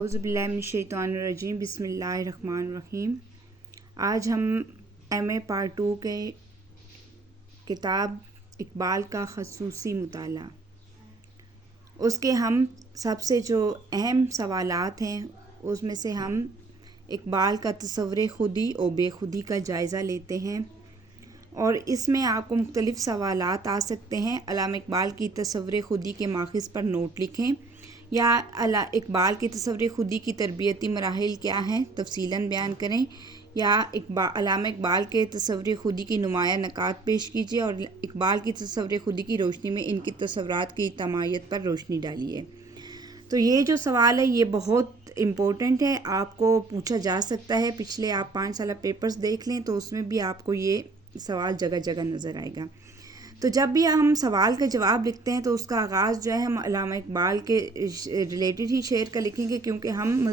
اعوذ باللہ من الشیطان الرجیم، بسم اللہ الرحمن الرحیم۔ آج ہم ایم اے پارٹ 2 کے کتاب اقبال کا خصوصی مطالعہ، اس کے ہم سب سے جو اہم سوالات ہیں اس میں سے ہم اقبال کا تصور خودی و بے خودی کا جائزہ لیتے ہیں، اور اس میں آپ کو مختلف سوالات آ سکتے ہیں۔ علامہ اقبال کی تصور خودی کے ماخذ پر نوٹ لکھیں، یا اقبال کے تصور خودی کی تربیتی مراحل کیا ہیں تفصیلاً بیان کریں، یا علامہ اقبال کے تصور خودی کی نمایاں نکات پیش کیجیے اور اقبال کی تصور خودی کی روشنی میں ان کی تصورات کی تمایت پر روشنی ڈالیے۔ تو یہ جو سوال ہے یہ بہت امپورٹنٹ ہے، آپ کو پوچھا جا سکتا ہے۔ پچھلے آپ 5 سالہ پیپرز دیکھ لیں تو اس میں بھی آپ کو یہ سوال جگہ جگہ نظر آئے گا۔ تو جب بھی ہم سوال کا جواب لکھتے ہیں تو اس کا آغاز جو ہے ہم علامہ اقبال کے ریلیٹڈ ہی شعر کا لکھیں گے، کیونکہ ہم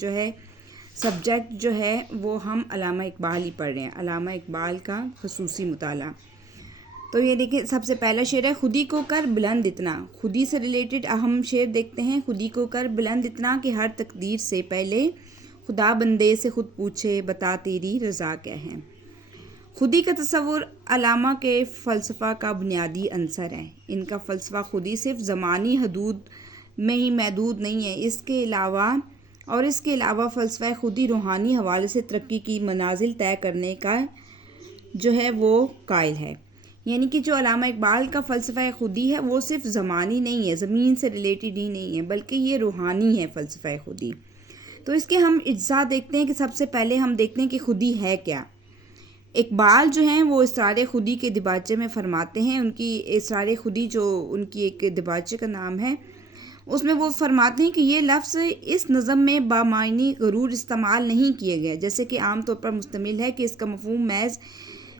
جو ہے سبجیکٹ جو ہے وہ ہم علامہ اقبال ہی پڑھ رہے ہیں، علامہ اقبال کا خصوصی مطالعہ۔ تو یہ دیکھیں، سب سے پہلا شعر ہے، خودی کو کر بلند اتنا۔ خودی سے ریلیٹڈ اہم شعر دیکھتے ہیں۔ خودی کو کر بلند اتنا کہ ہر تقدیر سے پہلے خدا بندے سے خود پوچھے، بتا تیری رضا کیا ہے۔ خودی کا تصور علامہ کے فلسفہ کا بنیادی عنصر ہے۔ ان کا فلسفہ خودی صرف زمانی حدود میں ہی محدود نہیں ہے، اس کے علاوہ فلسفہ خودی روحانی حوالے سے ترقی کی منازل طے کرنے کا جو ہے وہ قائل ہے۔ یعنی کہ جو علامہ اقبال کا فلسفہ خودی ہے وہ صرف زمانی نہیں ہے، زمین سے ریلیٹڈ ہی نہیں ہے، بلکہ یہ روحانی ہے فلسفہ خودی۔ تو اس کے ہم اجزاء دیکھتے ہیں کہ سب سے پہلے ہم دیکھتے ہیں کہ خودی ہے کیا۔ اقبال جو ہیں وہ اسرار خودی کے دیباچے میں فرماتے ہیں، ان کی اسرار خودی جو ان کی ایک دیباچے کا نام ہے، اس میں وہ فرماتے ہیں کہ یہ لفظ اس نظم میں بامعنی غرور استعمال نہیں کیے گئے، جیسے کہ عام طور پر مستمل ہے کہ اس کا مفہوم محض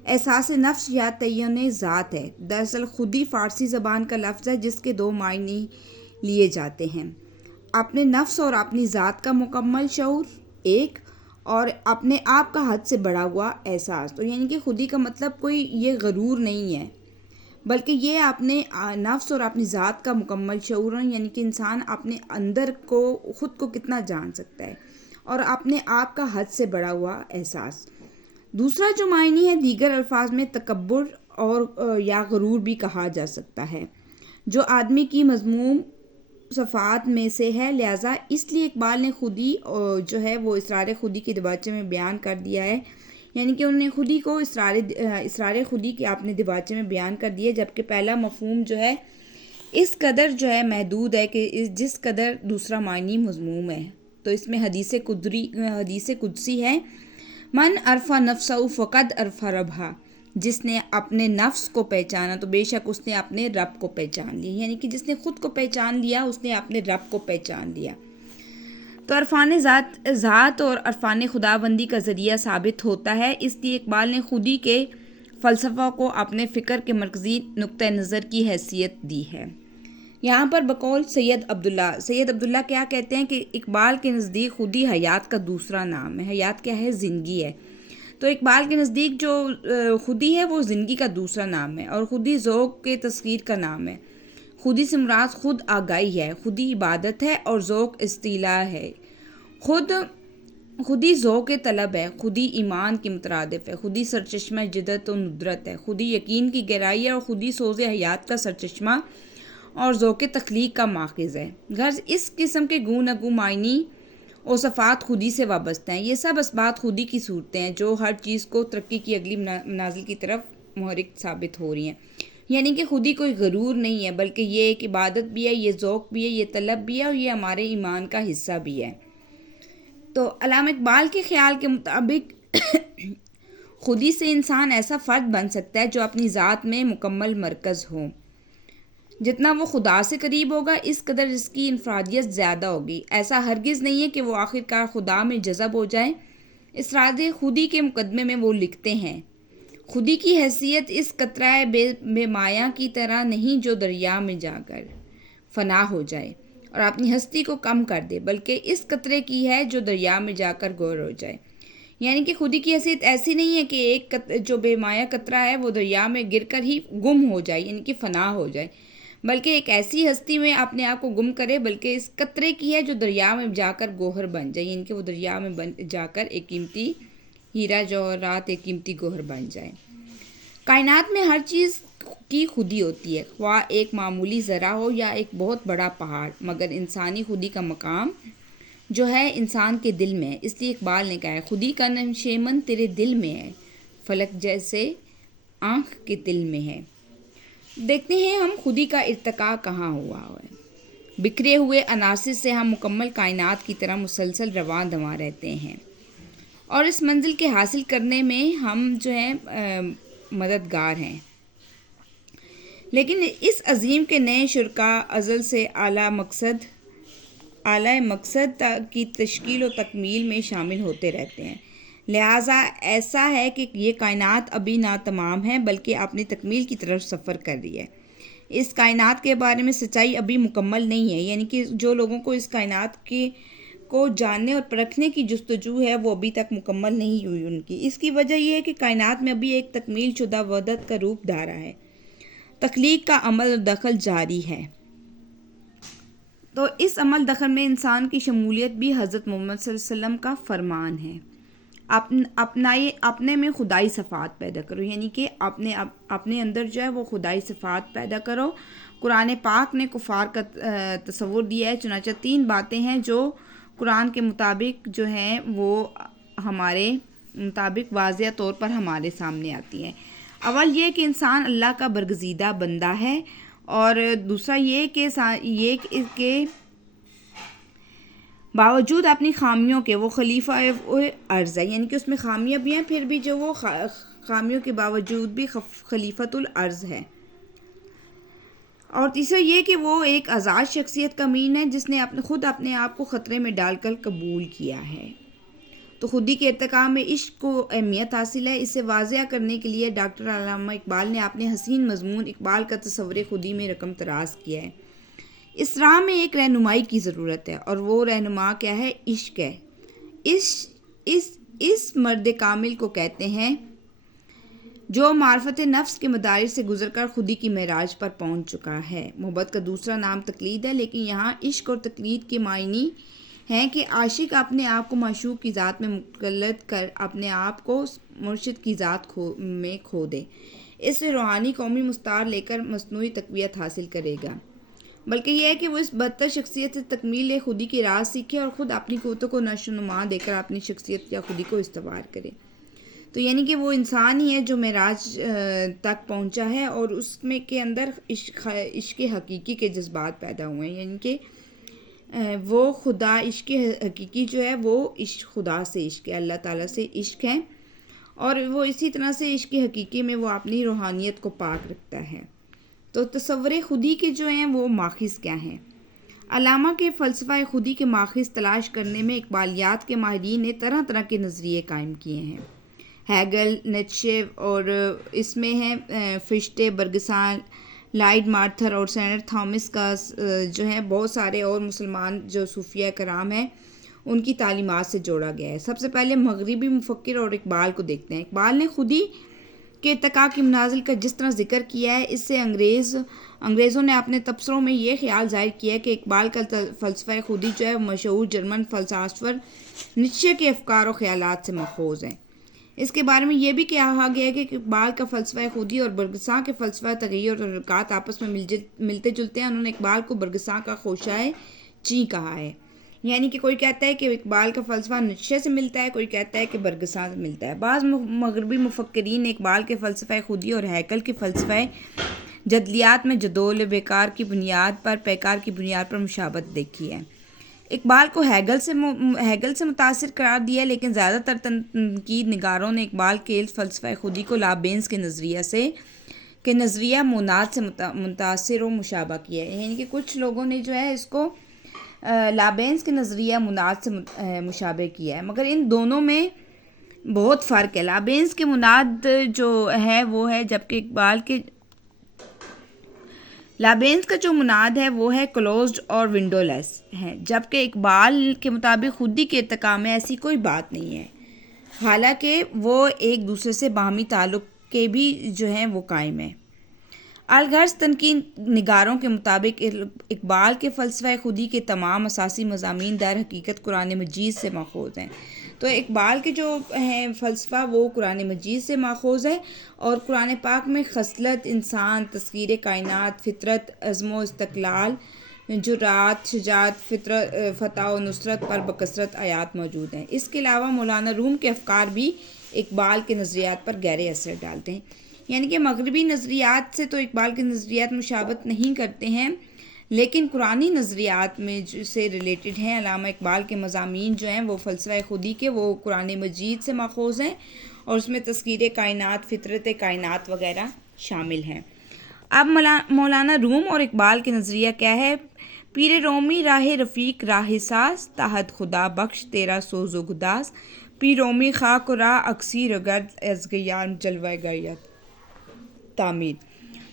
احساس نفس یا تعین ذات ہے۔ دراصل خودی فارسی زبان کا لفظ ہے جس کے 2 معنی لیے جاتے ہیں، اپنے نفس اور اپنی ذات کا مکمل شعور ایک، اور اپنے آپ کا حد سے بڑھا ہوا احساس۔ تو یعنی کہ خودی کا مطلب کوئی یہ غرور نہیں ہے، بلکہ یہ اپنے نفس اور اپنی ذات کا مکمل شعور ہے، یعنی کہ انسان اپنے اندر کو خود کو کتنا جان سکتا ہے، اور اپنے آپ کا حد سے بڑھا ہوا احساس۔ دوسرا جو معنی ہے، دیگر الفاظ میں تکبر اور یا غرور بھی کہا جا سکتا ہے، جو آدمی کی مذموم صفات میں سے ہے۔ لہٰذا اس لیے اقبال نے خودی جو ہے وہ اسرار خودی کے دیباچے میں بیان کر دیا ہے، یعنی کہ انہوں نے خودی کو اسرار خودی کے اپنے دیباچے میں بیان کر دیا، جبکہ پہلا مفہوم جو ہے اس قدر جو ہے محدود ہے کہ جس قدر دوسرا معنی مضموم ہے۔ تو اس میں حدیث قدسی ہے، من عرف نفسہ فقد عرف ربہ، جس نے اپنے نفس کو پہچانا تو بے شک اس نے اپنے رب کو پہچان لیا، یعنی کہ جس نے خود کو پہچان لیا اس نے اپنے رب کو پہچان لیا۔ تو عرفان ذات اور عرفان خداوندی کا ذریعہ ثابت ہوتا ہے، اس لیے اقبال نے خودی کے فلسفہ کو اپنے فکر کے مرکزی نقطہ نظر کی حیثیت دی ہے۔ یہاں پر بقول سید عبداللہ کیا کہتے ہیں کہ اقبال کے نزدیک خودی حیات کا دوسرا نام ہے۔ حیات کیا ہے؟ زندگی ہے۔ تو اقبال کے نزدیک جو خودی ہے وہ زندگی کا دوسرا نام ہے، اور خودی ذوق کے تسخیر کا نام ہے۔ خودی سے مراد خود آگاہی ہے، خودی عبادت ہے، اور ذوق اصطلاح ہے۔ خودی ذوق طلب ہے، خودی ایمان کی مترادف ہے، خودی سرچشمہ جدت و ندرت ہے، خودی یقین کی گہرائی ہے، اور خودی سوز حیات کا سرچشمہ اور ذوق تخلیق کا ماخذ ہے۔ غرض اس قسم کے گوناگوں معنی اور صفات خودی سے وابستہ ہیں۔ یہ سب اسبات خودی کی صورتیں ہیں جو ہر چیز کو ترقی کی اگلی منازل کی طرف محرک ثابت ہو رہی ہیں۔ یعنی کہ خودی کوئی غرور نہیں ہے، بلکہ یہ ایک عبادت بھی ہے، یہ ذوق بھی ہے، یہ طلب بھی ہے، اور یہ ہمارے ایمان کا حصہ بھی ہے۔ تو علامہ اقبال کے خیال کے مطابق خودی سے انسان ایسا فرد بن سکتا ہے جو اپنی ذات میں مکمل مرکز ہو۔ جتنا وہ خدا سے قریب ہوگا اس قدر اس کی انفرادیت زیادہ ہوگی۔ ایسا ہرگز نہیں ہے کہ وہ آخرکار خدا میں جذب ہو جائے۔ اسرار خودی کے مقدمے میں وہ لکھتے ہیں، خودی کی حیثیت اس قطرہ بے مایہ کی طرح نہیں جو دریا میں جا کر فنا ہو جائے اور اپنی ہستی کو کم کر دے، بلکہ اس قطرے کی ہے جو دریا میں جا کر غور ہو جائے۔ یعنی کہ خودی کی حیثیت ایسی نہیں ہے کہ ایک جو بے مایہ قطرہ ہے وہ دریا میں گر کر ہی گم ہو جائے، یعنی کہ فنا ہو جائے، بلکہ ایک ایسی ہستی میں اپنے آپ کو گم کرے، بلکہ اس قطرے کی ہے جو دریا میں جا کر گوہر بن جائے، یعنی کہ وہ دریا میں جا کر ایک قیمتی ہیرا جواہرات، ایک قیمتی گوہر بن جائے۔ کائنات میں ہر چیز کی خودی ہوتی ہے، خواہ ایک معمولی ذرہ ہو یا ایک بہت بڑا پہاڑ، مگر انسانی خودی کا مقام جو ہے انسان کے دل میں ہے۔ اس لیے اقبال نے کہا ہے، خودی کا نشیمن تیرے دل میں ہے، فلک جیسے آنکھ کے دل میں ہے۔ دیکھتے ہیں ہم خودی کا ارتقاء کہاں ہوا ہے۔ بکھرے ہوئے عناصر سے ہم مکمل کائنات کی طرح مسلسل رواں دواں رہتے ہیں، اور اس منزل کے حاصل کرنے میں ہم جو ہے مددگار ہیں، لیکن اس عظیم کے نئے شرکاء ازل سے اعلیٰ مقصد کی تشکیل و تکمیل میں شامل ہوتے رہتے ہیں۔ لہٰذا ایسا ہے کہ یہ کائنات ابھی نہ تمام ہے، بلکہ اپنی تکمیل کی طرف سفر کر رہی ہے۔ اس کائنات کے بارے میں سچائی ابھی مکمل نہیں ہے، یعنی کہ جو لوگوں کو اس کائنات کو جاننے اور پرکھنے کی جستجو ہے وہ ابھی تک مکمل نہیں ہوئی ان کی۔ اس کی وجہ یہ ہے کہ کائنات میں ابھی ایک تکمیل شدہ وحدت کا روپ دھارا ہے، تخلیق کا عمل اور دخل جاری ہے۔ تو اس عمل دخل میں انسان کی شمولیت بھی حضرت محمد صلی اللہ علیہ وسلم کا فرمان ہے، اپنے میں خدائی صفات پیدا کرو، یعنی کہ اپنے اندر جو ہے وہ خدائی صفات پیدا کرو۔ قرآن پاک نے کفار کا تصور دیا ہے، چنانچہ 3 باتیں ہیں جو قرآن کے مطابق جو ہیں وہ ہمارے مطابق واضح طور پر ہمارے سامنے آتی ہیں۔ اول یہ کہ انسان اللہ کا برگزیدہ بندہ ہے، اور دوسرا یہ کہ باوجود اپنی خامیوں کے وہ خلیفہ ارض ہے، یعنی کہ اس میں خامیاں بھی ہیں، پھر بھی جو وہ خامیوں کے باوجود بھی خلیفۃ الارض ہے۔ اور تیسرا یہ کہ وہ ایک آزاد شخصیت کا امین ہے، جس نے خود اپنے آپ کو خطرے میں ڈال کر قبول کیا ہے۔ تو خودی کے ارتقاء میں عشق کو اہمیت حاصل ہے۔ اسے واضح کرنے کے لیے ڈاکٹر علامہ اقبال نے اپنے حسین مضمون اقبال کا تصور خودی میں رقم طراز کیا ہے۔ اس راہ میں ایک رہنمائی کی ضرورت ہے، اور وہ رہنما کیا ہے؟ عشق ہے۔ اس مرد کامل کو کہتے ہیں جو معرفت نفس کے مدارج سے گزر کر خودی کی معراج پر پہنچ چکا ہے۔ محبت کا دوسرا نام تقلید ہے، لیکن یہاں عشق اور تقلید کے معنی ہیں کہ عاشق اپنے آپ کو معشوق کی ذات میں مقلد کر اپنے آپ کو مرشد کی ذات میں کھو دے، اس سے روحانی قومی مستعار لے کر مصنوعی تقویت حاصل کرے گا، بلکہ یہ ہے کہ وہ اس بدتر شخصیت سے تکمیل خودی کی راز سیکھے اور خود اپنی قوتوں کو نشو و نما دے کر اپنی شخصیت یا خودی کو استوار کرے۔ تو یعنی کہ وہ انسان ہی ہے جو معراج تک پہنچا ہے، اور اس میں کے اندر عشق حقیقی کے جذبات پیدا ہوئے ہیں، یعنی کہ وہ خدا عشق حقیقی جو ہے وہ عشق خدا سے عشق ہے، اللہ تعالیٰ سے عشق ہے، اور وہ اسی طرح سے عشق حقیقی میں وہ اپنی روحانیت کو پاک رکھتا ہے۔ تو تصور خودی کے جو ہیں وہ ماخذ کیا ہیں؟ علامہ کے فلسفہ خودی کے ماخذ تلاش کرنے میں اقبالیات کے ماہرین نے طرح طرح کے نظریے قائم کیے ہیں۔ ہیگل، نیٹشے، اور اس میں ہیں فشتے، برگسان، لائڈ مارتھر اور سینٹ تھامس کا جو ہے بہت سارے اور مسلمان جو صوفیہ کرام ہیں ان کی تعلیمات سے جوڑا گیا ہے۔ سب سے پہلے مغربی مفکر اور اقبال کو دیکھتے ہیں۔ اقبال نے خودی کے ارتقاء کی منازل کا جس طرح ذکر کیا ہے، اس سے انگریزوں نے اپنے تبصروں میں یہ خیال ظاہر کیا ہے کہ اقبال کا فلسفہ خودی جو ہے مشہور جرمن فلسفہ نیٹشے کے افکار و خیالات سے ماخوذ ہے۔ اس کے بارے میں یہ بھی کہا گیا ہے کہ اقبال کا فلسفہ خودی اور برگساں کے فلسفہ تغیر اور حرکات آپس میں ملتے جلتے ہیں۔ انہوں نے اقبال کو برگساں کا خوشائے چیں کہا ہے، یعنی کہ کوئی کہتا ہے کہ اقبال کا فلسفہ نیٹشے سے ملتا ہے، کوئی کہتا ہے کہ برگساں سے ملتا ہے۔ بعض مغربی مفکرین نے اقبال کے فلسفہ خودی اور ہیکل کے فلسفہ جدلیات میں جدول پیکار کی بنیاد پر مشابہت دیکھی ہے۔ اقبال کو ہیگل سے متاثر قرار دیا ہے، لیکن زیادہ تر تنقید نگاروں نے اقبال کے فلسفہ خودی کو لابینس کے نظریہ موناد سے متاثر و مشابہ کیا ہے، یعنی کہ کچھ لوگوں نے جو ہے اس کو لابینس کے نظریہ موناد سے مشابہ کیا ہے، مگر ان دونوں میں بہت فرق ہے۔ لابینس کے موناد جو ہے وہ ہے، جبکہ اقبال کے لابینس کا جو مناد ہے وہ ہے کلوزڈ اور ونڈو لیس ہے، جبکہ اقبال کے مطابق خودی کے ارتقاء میں ایسی کوئی بات نہیں ہے، حالانکہ وہ ایک دوسرے سے باہمی تعلق کے بھی جو ہیں وہ قائم ہے۔ الغرض تنقید نگاروں کے مطابق اقبال کے فلسفہ خودی کے تمام اساسی مضامین در حقیقت قرآن مجید سے ماخوذ ہیں۔ تو اقبال کے جو ہیں فلسفہ وہ قرآن مجید سے ماخوذ ہے، اور قرآن پاک میں خصلت، انسان، تسخیر کائنات، فطرت، عزم و استقلال، جرات، شجاعت، فتح و نصرت پر بکثرت آیات موجود ہیں۔ اس کے علاوہ مولانا روم کے افکار بھی اقبال کے نظریات پر گہرے اثر ڈالتے ہیں، یعنی کہ مغربی نظریات سے تو اقبال کے نظریات مشابہت نہیں کرتے ہیں، لیکن قرآنی نظریات میں سے ریلیٹڈ ہیں۔ علامہ اقبال کے مضامین جو ہیں وہ فلسفہ خودی کے وہ قرآن مجید سے ماخوذ ہیں، اور اس میں تسخیر کائنات، فطرت کائنات وغیرہ شامل ہیں۔ اب مولانا روم اور اقبال کے نظریہ کیا ہے؟ پیر رومی راہ رفیق راہ ساز، تحت خدا بخش تیرا سوز و گداز، پیر رومی خاک و راہ اکسی رگرد از گیار جلوہ گریت تعمیر۔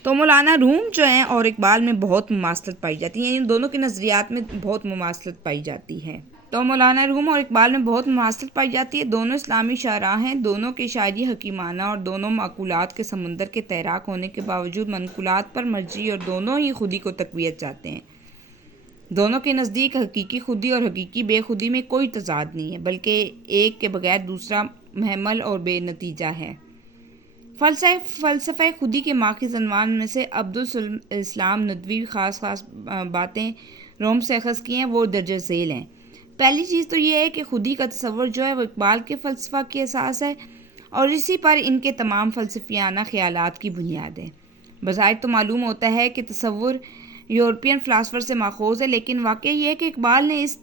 تو مولانا روم جو ہیں اور اقبال میں بہت مماثلت پائی جاتی ہے، ان دونوں کے نظریات میں بہت مماثلت پائی جاتی ہے۔ تو مولانا روم اور اقبال میں بہت مماثلت پائی جاتی ہے، دونوں اسلامی شاعراں ہیں، دونوں کی شاعری حکیمانہ اور دونوں معقولات کے سمندر کے تیراک ہونے کے باوجود منقولات پر مرجی اور دونوں ہی خودی کو تقویت چاہتے ہیں۔ دونوں کے نزدیک حقیقی خودی اور حقیقی بے خودی میں کوئی تضاد نہیں ہے، بلکہ ایک کے بغیر دوسرا محمل اور بے نتیجہ ہے۔ فلسفہ خودی کے ماخذ عنوان میں سے عبدالاسلام ندوی خاص باتیں روم سے اخذ کی ہیں، وہ درج ذیل ہیں۔ پہلی چیز تو یہ ہے کہ خودی کا تصور جو ہے وہ اقبال کے فلسفہ کی اساس ہے، اور اسی پر ان کے تمام فلسفیانہ خیالات کی بنیاد ہے۔ بظاہر تو معلوم ہوتا ہے کہ تصور یورپین فلاسفر سے ماخوذ ہے، لیکن واقعہ یہ ہے کہ اقبال نے اس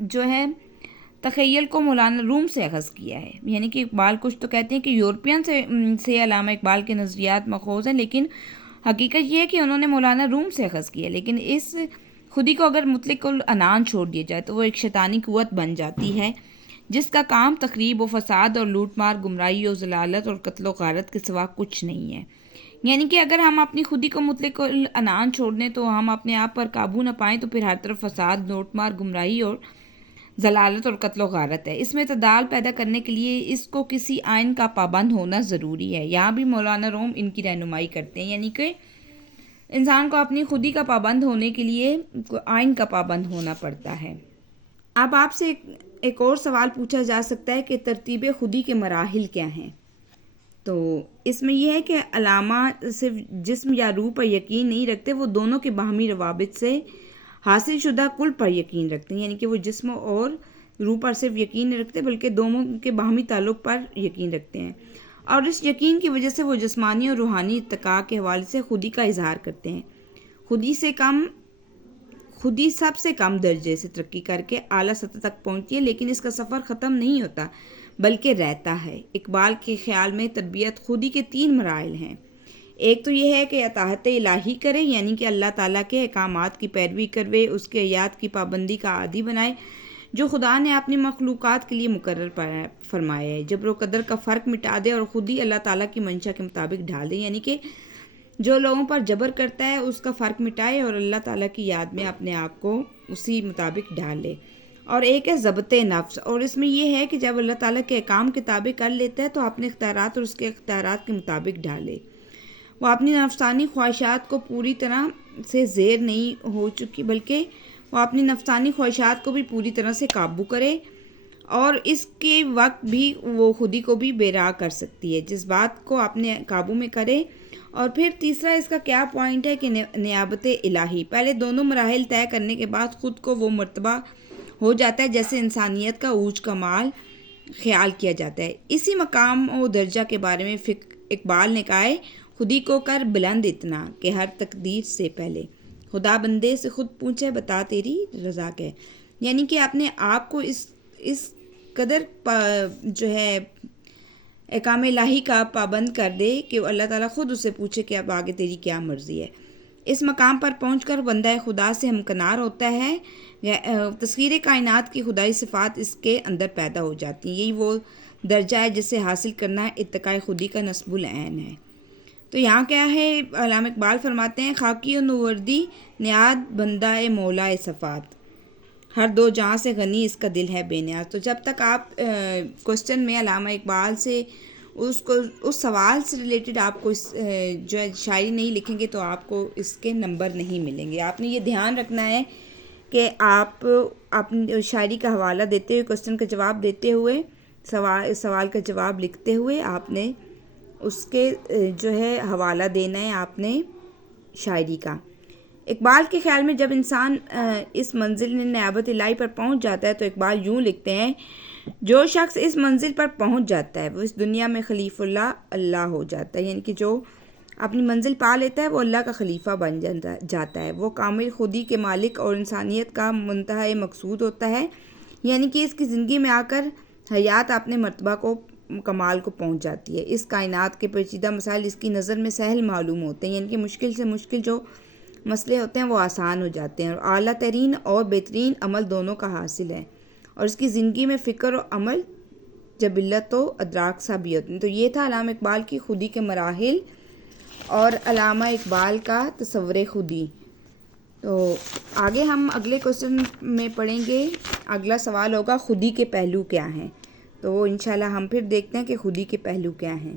جو ہے تخیل کو مولانا روم سے اخذ کیا ہے، یعنی کہ اقبال کچھ تو کہتے ہیں کہ یورپین سے علامہ اقبال کے نظریات ماخوذ ہیں، لیکن حقیقت یہ ہے کہ انہوں نے مولانا روم سے اخذ کیا ہے۔ لیکن اس خودی کو اگر مطلق العنان چھوڑ دیا جائے تو وہ ایک شیطانی قوت بن جاتی ہے، جس کا کام تخریب و فساد اور لوٹ مار، گمراہی و ضلالت اور قتل و غارت کے سوا کچھ نہیں ہے۔ یعنی کہ اگر ہم اپنی خودی کو مطلق العنان چھوڑ دیں تو ہم اپنے آپ پر قابو نہ پائیں تو پھر ہر طرف فساد، لوٹ مار، گمراہی اور ضلالت اور قتل و غارت ہے۔ اس میں اعتدال پیدا کرنے کے لیے اس کو کسی آئین کا پابند ہونا ضروری ہے۔ یہاں بھی مولانا روم ان کی رہنمائی کرتے ہیں، یعنی کہ انسان کو اپنی خودی کا پابند ہونے کے لیے آئین کا پابند ہونا پڑتا ہے۔ اب آپ سے ایک اور سوال پوچھا جا سکتا ہے کہ ترتیب خودی کے مراحل کیا ہیں؟ تو اس میں یہ ہے کہ علامہ صرف جسم یا روح پر یقین نہیں رکھتے، وہ دونوں کے باہمی روابط سے حاصل شدہ کل پر یقین رکھتے ہیں، یعنی کہ وہ جسم اور روح پر صرف یقین نہیں رکھتے بلکہ دونوں کے باہمی تعلق پر یقین رکھتے ہیں، اور اس یقین کی وجہ سے وہ جسمانی اور روحانی ارتقاء کے حوالے سے خودی کا اظہار کرتے ہیں۔ خودی سب سے کم درجے سے ترقی کر کے اعلیٰ سطح تک پہنچتی ہے، لیکن اس کا سفر ختم نہیں ہوتا بلکہ رہتا ہے۔ اقبال کے خیال میں تربیت خودی کے 3 مراحل ہیں۔ ایک تو یہ ہے کہ اطاعت الہی کرے، یعنی کہ اللہ تعالیٰ کے احکامات کی پیروی کروے، اس کے آیات کی پابندی کا عادی بنائے جو خدا نے اپنی مخلوقات کے لیے مقرر فرمایا ہے، جبر و قدر کا فرق مٹا دے اور خود ہی اللہ تعالیٰ کی منشا کے مطابق ڈھال دے، یعنی کہ جو لوگوں پر جبر کرتا ہے اس کا فرق مٹائے اور اللہ تعالیٰ کی یاد میں اپنے آپ کو اسی مطابق ڈھال لے۔ اور ایک ہے ضبط نفس، اور اس میں یہ ہے کہ جب اللہ تعالیٰ کے احکام کے تابع کر لیتا ہے تو اپنے اختیارات اور اس کے اختیارات کے مطابق ڈھالے۔ وہ اپنی نفسانی خواہشات کو پوری طرح سے زیر نہیں ہو چکی، بلکہ وہ اپنی نفسانی خواہشات کو بھی پوری طرح سے قابو کرے، اور اس کے وقت بھی وہ خودی کو بھی بیراہ کر سکتی ہے، جس بات کو اپنے قابو میں کرے۔ اور پھر تیسرا اس کا کیا پوائنٹ ہے کہ نیابت الہی، پہلے دونوں مراحل طے کرنے کے بعد خود کو وہ مرتبہ ہو جاتا ہے جیسے انسانیت کا اوج کمال خیال کیا جاتا ہے۔ اسی مقام و درجہ کے بارے میں اقبال نے کہا ہے، خودی کو کر بلند اتنا کہ ہر تقدیر سے پہلے خدا بندے سے خود پوچھے بتا تیری رضا کیا، یعنی کہ اپنے آپ کو اس قدر جو ہے احکام الہی کا پابند کر دے کہ اللہ تعالیٰ خود اسے پوچھے کہ اب آگے تیری کیا مرضی ہے۔ اس مقام پر پہنچ کر بندہ خدا سے ہمکنار ہوتا ہے، تسخیر کائنات کی خدائی صفات اس کے اندر پیدا ہو جاتی ہیں۔ یہی وہ درجہ ہے جسے حاصل کرنا اتقاء خودی کا نصب العین ہے۔ تو یہاں کیا ہے، علامہ اقبال فرماتے ہیں، خاکی و نوردی نیاد بندہ مولا صفات، ہر دو جہاں سے غنی اس کا دل ہے بے نیاز۔ تو جب تک آپ کوسچن میں علامہ اقبال سے اس سوال سے ریلیٹڈ آپ کو جو ہے شاعری نہیں لکھیں گے تو آپ کو اس کے نمبر نہیں ملیں گے. آپ نے یہ دھیان رکھنا ہے کہ آپ اپنی شاعری کا حوالہ دیتے ہوئے، کوسچن کا جواب دیتے ہوئے، سوال کا جواب لکھتے ہوئے آپ نے اس کے جو ہے حوالہ دینا ہے آپ نے شاعری کا. اقبال کے خیال میں جب انسان اس منزل نیابت الہی پر پہنچ جاتا ہے تو اقبال یوں لکھتے ہیں: جو شخص اس منزل پر پہنچ جاتا ہے وہ اس دنیا میں خلیفہ اللہ ہو جاتا ہے. یعنی کہ جو اپنی منزل پا لیتا ہے وہ اللہ کا خلیفہ بن جاتا ہے. وہ کامل خودی کے مالک اور انسانیت کا منتہا مقصود ہوتا ہے. یعنی کہ اس کی زندگی میں آ کر حیات اپنے مرتبہ کو کمال کو پہنچ جاتی ہے. اس کائنات کے پیچیدہ مسائل اس کی نظر میں سہل معلوم ہوتے ہیں. یعنی کہ مشکل سے مشکل جو مسئلے ہوتے ہیں وہ آسان ہو جاتے ہیں، اور اعلیٰ ترین اور بہترین عمل دونوں کا حاصل ہے. اور اس کی زندگی میں فکر و عمل، جبلت و ادراک سا بھی ہوتے ہیں. تو یہ تھا علامہ اقبال کی خودی کے مراحل اور علامہ اقبال کا تصور خودی. تو آگے ہم اگلے کوسچن میں پڑھیں گے. اگلا سوال ہوگا خودی کے پہلو کیا ہیں. تو انشاءاللہ ہم پھر دیکھتے ہیں کہ خودی کے پہلو کیا ہیں.